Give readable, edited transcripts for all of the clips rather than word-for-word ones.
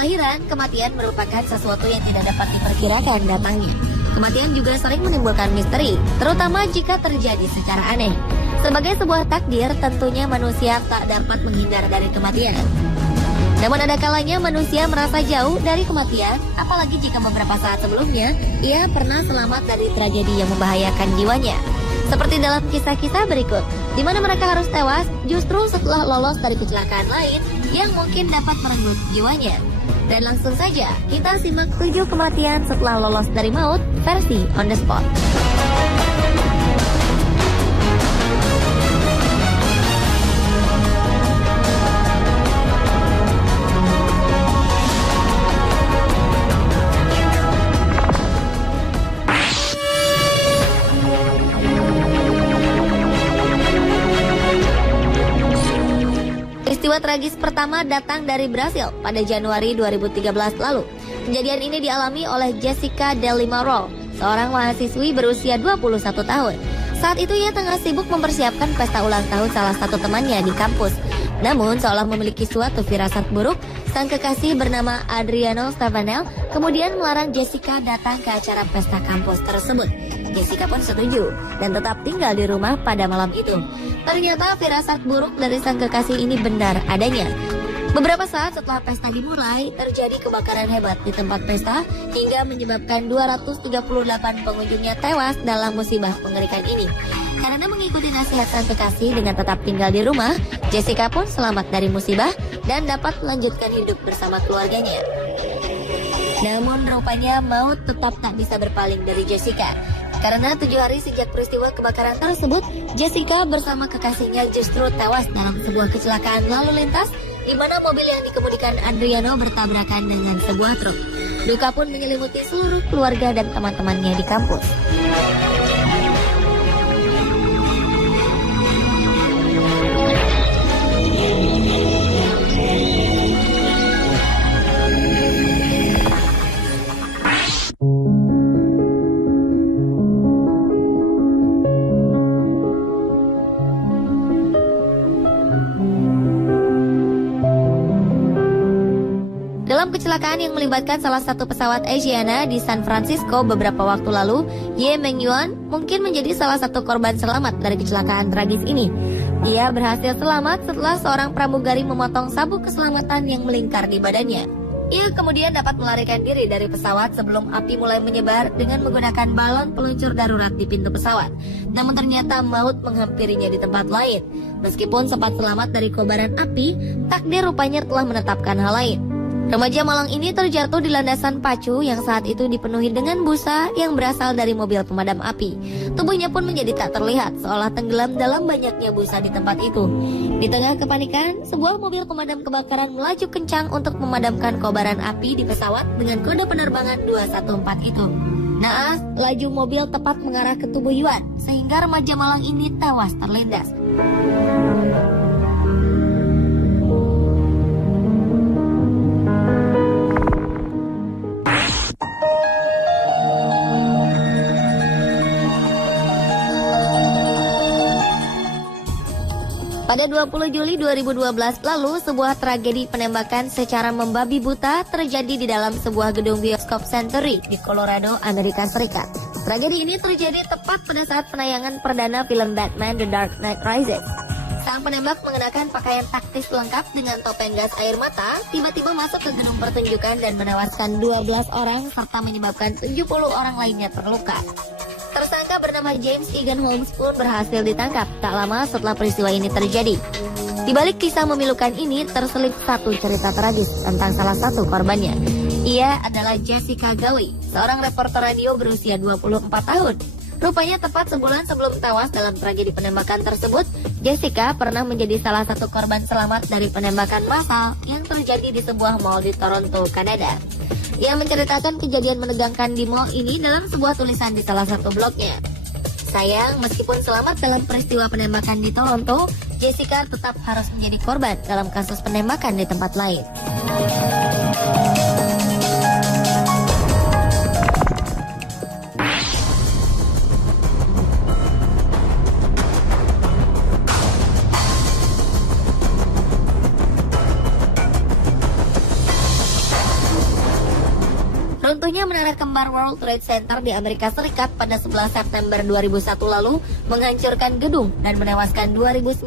kelahiran, kematian merupakan sesuatu yang tidak dapat diperkirakan datangnya. Kematian juga sering menimbulkan misteri, terutama jika terjadi secara aneh. Sebagai sebuah takdir, tentunya manusia tak dapat menghindar dari kematian. Namun ada kalanya manusia merasa jauh dari kematian, apalagi jika beberapa saat sebelumnya ia pernah selamat dari tragedi yang membahayakan jiwanya. Seperti dalam kisah-kisah berikut, di mana mereka harus tewas justru setelah lolos dari kecelakaan lain yang mungkin dapat merenggut jiwanya. Dan langsung saja kita simak 7 kematian setelah lolos dari maut versi on the spot. Peristiwa tragis pertama datang dari Brasil pada Januari 2013 lalu. Kejadian ini dialami oleh Jessica Delimaro, seorang mahasiswi berusia 21 tahun. Saat itu ia tengah sibuk mempersiapkan pesta ulang tahun salah satu temannya di kampus. Namun seolah memiliki suatu firasat buruk, sang kekasih bernama Adriano Stefanel kemudian melarang Jessica datang ke acara pesta kampus tersebut. Jessica pun setuju dan tetap tinggal di rumah pada malam itu. Ternyata firasat buruk dari sang kekasih ini benar adanya. Beberapa saat setelah pesta dimulai, terjadi kebakaran hebat di tempat pesta hingga menyebabkan 238 pengunjungnya tewas dalam musibah mengerikan ini. Karena mengikuti nasihat sang kekasih dengan tetap tinggal di rumah, Jessica pun selamat dari musibah dan dapat melanjutkan hidup bersama keluarganya. Namun rupanya maut tetap tak bisa berpaling dari Jessica. Karena 7 hari sejak peristiwa kebakaran tersebut, Jessica bersama kekasihnya justru tewas dalam sebuah kecelakaan lalu lintas di mana mobil yang dikemudikan Adriano bertabrakan dengan sebuah truk. Duka pun menyelimuti seluruh keluarga dan teman-temannya di kampus. Dalam kecelakaan yang melibatkan salah satu pesawat Asiana di San Francisco beberapa waktu lalu, Ye Mengyuan mungkin menjadi salah satu korban selamat dari kecelakaan tragis ini. Ia berhasil selamat setelah seorang pramugari memotong sabuk keselamatan yang melingkar di badannya. Ia kemudian dapat melarikan diri dari pesawat sebelum api mulai menyebar dengan menggunakan balon peluncur darurat di pintu pesawat. Namun ternyata maut menghampirinya di tempat lain. Meskipun sempat selamat dari kobaran api, takdir rupanya telah menetapkan hal lain. Remaja malang ini terjatuh di landasan pacu yang saat itu dipenuhi dengan busa yang berasal dari mobil pemadam api. Tubuhnya pun menjadi tak terlihat, seolah tenggelam dalam banyaknya busa di tempat itu. Di tengah kepanikan, sebuah mobil pemadam kebakaran melaju kencang untuk memadamkan kobaran api di pesawat dengan kode penerbangan 214 itu. Naas, laju mobil tepat mengarah ke tubuh Yuan, sehingga remaja malang ini tewas terlindas. Pada 20 Juli 2012 lalu, sebuah tragedi penembakan secara membabi buta terjadi di dalam sebuah gedung bioskop Century di Colorado, Amerika Serikat. Tragedi ini terjadi tepat pada saat penayangan perdana film Batman The Dark Knight Rises. Sang penembak mengenakan pakaian taktis lengkap dengan topeng gas air mata, tiba-tiba masuk ke gedung pertunjukan dan menewaskan 12 orang serta menyebabkan 70 orang lainnya terluka. Tersangka bernama James Egan Holmes pun berhasil ditangkap tak lama setelah peristiwa ini terjadi. Di balik kisah memilukan ini terselip satu cerita tragis tentang salah satu korbannya. Ia adalah Jessica Gawi, seorang reporter radio berusia 24 tahun. Rupanya tepat sebulan sebelum tewas dalam tragedi penembakan tersebut, Jessica pernah menjadi salah satu korban selamat dari penembakan massal yang terjadi di sebuah mall di Toronto, Kanada. Ia menceritakan kejadian menegangkan di mall ini dalam sebuah tulisan di salah satu blognya. Sayang, meskipun selamat dalam peristiwa penembakan di Toronto, Jessica tetap harus menjadi korban dalam kasus penembakan di tempat lain. menara kembar World Trade Center di Amerika Serikat pada 11 September 2001 lalu menghancurkan gedung dan menewaskan 2.977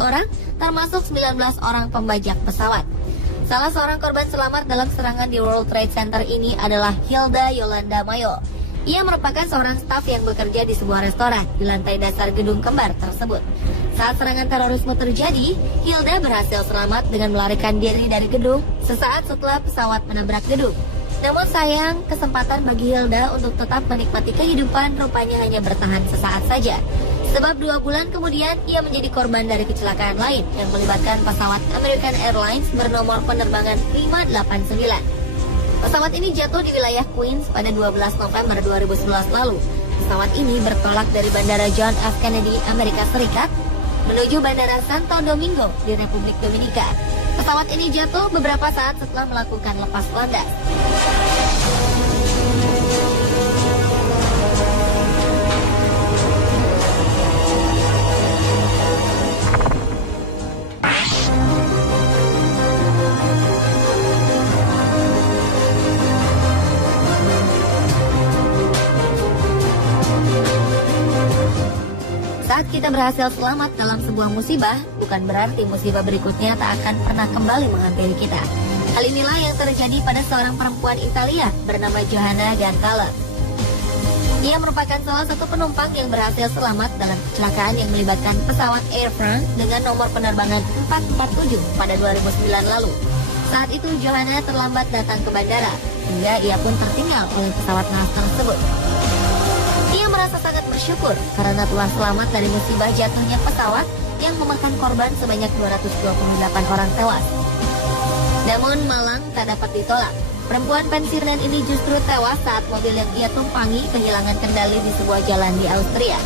orang, termasuk 19 orang pembajak pesawat. Salah seorang korban selamat dalam serangan di World Trade Center ini adalah Hilda Yolanda Mayo. Ia merupakan seorang staf yang bekerja di sebuah restoran di lantai dasar gedung kembar tersebut. Saat serangan terorisme terjadi, Hilda berhasil selamat dengan melarikan diri dari gedung sesaat setelah pesawat menabrak gedung. Namun sayang, kesempatan bagi Hilda untuk tetap menikmati kehidupan rupanya hanya bertahan sesaat saja. Sebab 2 bulan kemudian ia menjadi korban dari kecelakaan lain yang melibatkan pesawat American Airlines bernomor penerbangan 589. Pesawat ini jatuh di wilayah Queens pada 12 November 2011 lalu. Pesawat ini bertolak dari Bandara John F. Kennedy, Amerika Serikat, menuju Bandara Santo Domingo di Republik Dominika. Pesawat ini jatuh beberapa saat setelah melakukan lepas landas. Saat kita berhasil selamat dalam sebuah musibah, bukan berarti musibah berikutnya tak akan pernah kembali menghampiri kita. Hal inilah yang terjadi pada seorang perempuan Italia bernama Johanna Gantala. Ia merupakan salah satu penumpang yang berhasil selamat dalam kecelakaan yang melibatkan pesawat Air France dengan nomor penerbangan 447 pada 2009 lalu. Saat itu Johanna terlambat datang ke bandara, hingga ia pun tertinggal oleh pesawat naas tersebut. Ia merasa sangat bersyukur karena telah selamat dari musibah jatuhnya pesawat yang memakan korban sebanyak 228 orang tewas. Namun malang tak dapat ditolak. Perempuan pensiunan ini justru tewas saat mobil yang ia tumpangi kehilangan kendali di sebuah jalan di Austria.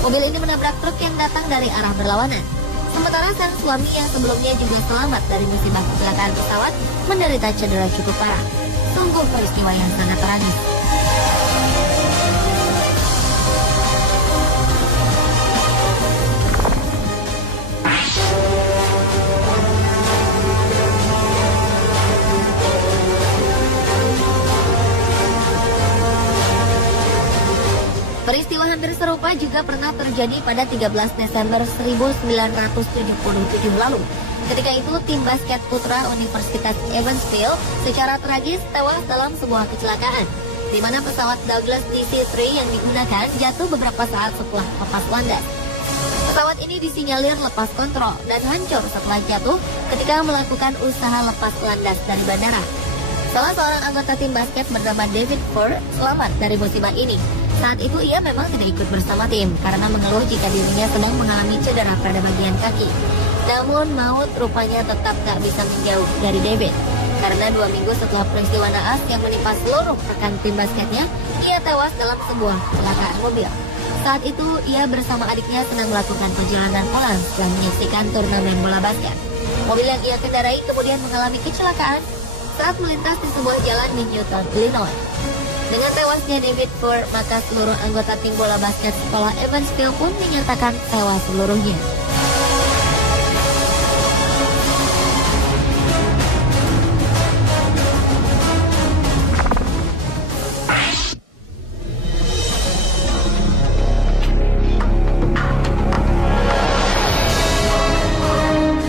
Mobil ini menabrak truk yang datang dari arah berlawanan. Sementara sang suami yang sebelumnya juga selamat dari musibah kecelakaan pesawat menderita cedera cukup parah. Sungguh peristiwa yang sangat tragis. Peristiwa hampir serupa juga pernah terjadi pada 13 Desember 1977 lalu. Ketika itu, tim basket putra Universitas Evansville secara tragis tewas dalam sebuah kecelakaan, di mana pesawat Douglas DC-3 yang digunakan jatuh beberapa saat setelah lepas landas. Pesawat ini disinyalir lepas kontrol dan hancur setelah jatuh ketika melakukan usaha lepas landas dari bandara. Salah seorang anggota tim basket bernama David Ford selamat dari musibah ini. Saat itu ia memang tidak ikut bersama tim karena mengeluh jika dirinya sedang mengalami cedera pada bagian kaki. Namun maut rupanya tetap tak bisa menjauh dari David. Karena 2 minggu setelah peristiwa naas yang menimpa seluruh rekan tim basketnya, ia tewas dalam sebuah kecelakaan mobil. Saat itu ia bersama adiknya sedang melakukan perjalanan pulang setelah menyaksikan turnamen bola basket. Mobil yang ia kendarai kemudian mengalami kecelakaan saat melintas di sebuah jalan di Newton, Illinois. Dengan tewasnya David Ford, maka seluruh anggota tim bola basket sekolah Evansville pun dinyatakan tewas seluruhnya.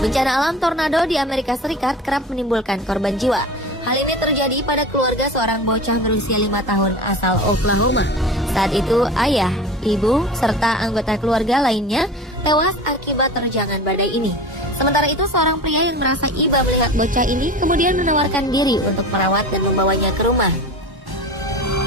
Bencana alam tornado di Amerika Serikat kerap menimbulkan korban jiwa. Hal ini terjadi pada keluarga seorang bocah berusia 5 tahun asal Oklahoma. Saat itu ayah, ibu, serta anggota keluarga lainnya tewas akibat terjangan badai ini. Sementara itu seorang pria yang merasa iba melihat bocah ini kemudian menawarkan diri untuk merawat dan membawanya ke rumah.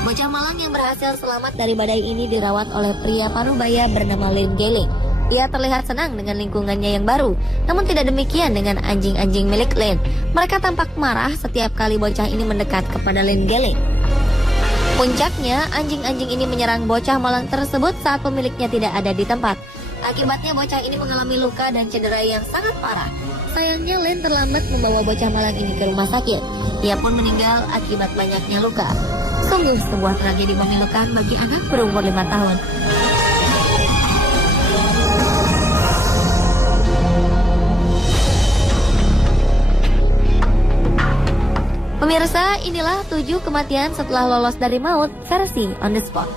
Bocah malang yang berhasil selamat dari badai ini dirawat oleh pria parubaya bernama Lynn Gehling. Ia terlihat senang dengan lingkungannya yang baru, namun tidak demikian dengan anjing-anjing milik Lynn. Mereka tampak marah setiap kali bocah ini mendekat kepada Lynn Gehling. Puncaknya, anjing-anjing ini menyerang bocah malang tersebut saat pemiliknya tidak ada di tempat. Akibatnya bocah ini mengalami luka dan cedera yang sangat parah. Sayangnya Lynn terlambat membawa bocah malang ini ke rumah sakit. Ia pun meninggal akibat banyaknya luka. Sungguh sebuah tragedi memilukan bagi anak berumur 5 tahun. Pemirsa, inilah 7 kematian setelah lolos dari maut versi On The Spot.